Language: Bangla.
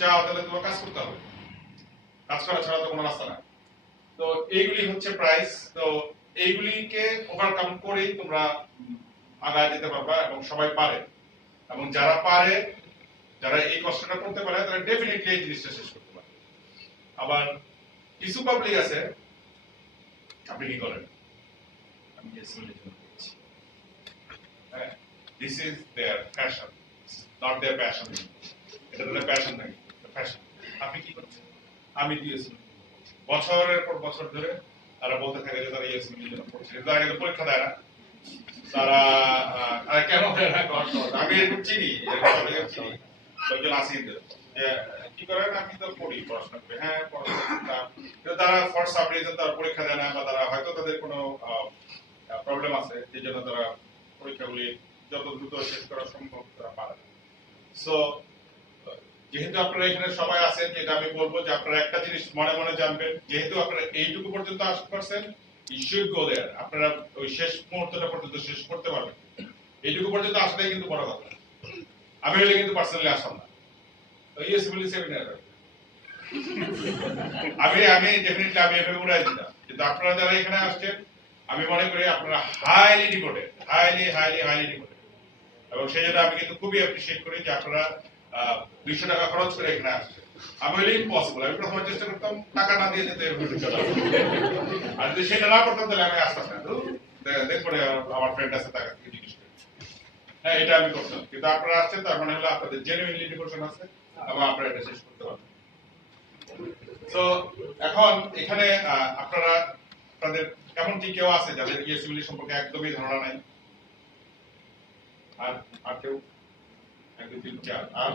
চাও তাহলে তোমার কাজ করতে হবে, কাজ করা ছাড়া তো কোনো রাস্তা নাই। তো এইগুলি হচ্ছে প্রাইস। তো এইগুলিকে ওভারকাম করেই তোমরা আগায় যেতে পারবা, এবং সবাই পারে, এবং যারা পারে, যারা এই কষ্টটা করতে পারে, তারা ডেফিনেটলি এই জিনিসটা শেষ করতে পারে। আবার কিছু পাবলিক আছে, আপনি কি করেন? আমি হ্যাঁ, this is their passion, not their passion. এটা তাদের প্যাশন নাই, ফ্যাশন। আপনি কি করছেন? আমি দিয়েছি বছরের পর বছর ধরে তারা বলতে থাকে যে তারা ইএসএমএল জন্য পড়ছে, কিন্তু আগে পরীক্ষা দেয় না তারা। কেন দেয় না? আমি এরকম চিনি, এরকম চিনি লোকজন আসি যে কি করেন, আমি তো পড়ি, পড়াশোনা করি, হ্যাঁ পড়াশোনা, কিন্তু তারা ফর সাম রিজন তারা পরীক্ষা দেয় না, বা তারা হয়তো তাদের কোনো প্রবলেম আছে, সেই জন্য তারা পরীক্ষাগুলি যত দ্রুত শেষ করা সম্ভব তারা পারে না। সো যেহেতু আপনারা এখানে সবাই আছেন, যেটা আমি বলবো যে আপনারা একটা জিনিস মনে মনে জানবেন, যেহেতু আপনারা এইটুকু পর্যন্ত আসতে পারছেন, you should go there, আপনারা ওই শেষ মুহূর্তটা পর্যন্ত শেষ করতে পারবেন। এইটুকু পর্যন্ত আসলেই কিন্তু বড় কথা। আমি হলে কিন্তু পার্সোনালি আসতাম না, তো ইউএসএমএল সেমিনার আমি ডেফিনেটলি আমি এভাবে উড়াই দিতাম, কিন্তু আপনারা যারা এখানে আসছেন, আমি মনে করি আপনারা হাইলি ডিভোটেড, হাইলি ডিভোটেড, এবং সেই জন্য আমি কিন্তু খুবই অ্যাপ্রিশিয়েট করি যে আপনারা 200 টাকা খরচ করে এখানে আসছে। আমি হলে ইম্পসিবল, আমি প্রথমে চেষ্টা করতাম টাকা না দিয়ে যেতে, আর যদি সেটা না করতাম তাহলে আমি আসতাম না, দেখবো আমার ফ্রেন্ড আছে তাকে জিজ্ঞেস করি, হ্যাঁ এটা আমি করতাম। কিন্তু আপনারা আসছেন, তার মানে হলো আপনাদের জেনুইনলি ডিভোশন আছে, এবং আপনারা এটা শেষ করতে পারবেন। তো এখন এখানে আপনারা আপনাদের কেমন কি কেউ আছে যাদের ইএসএমএল সম্পর্কে একদমই ধারণা নাই? আর কেউ? 1 2 3 4 আর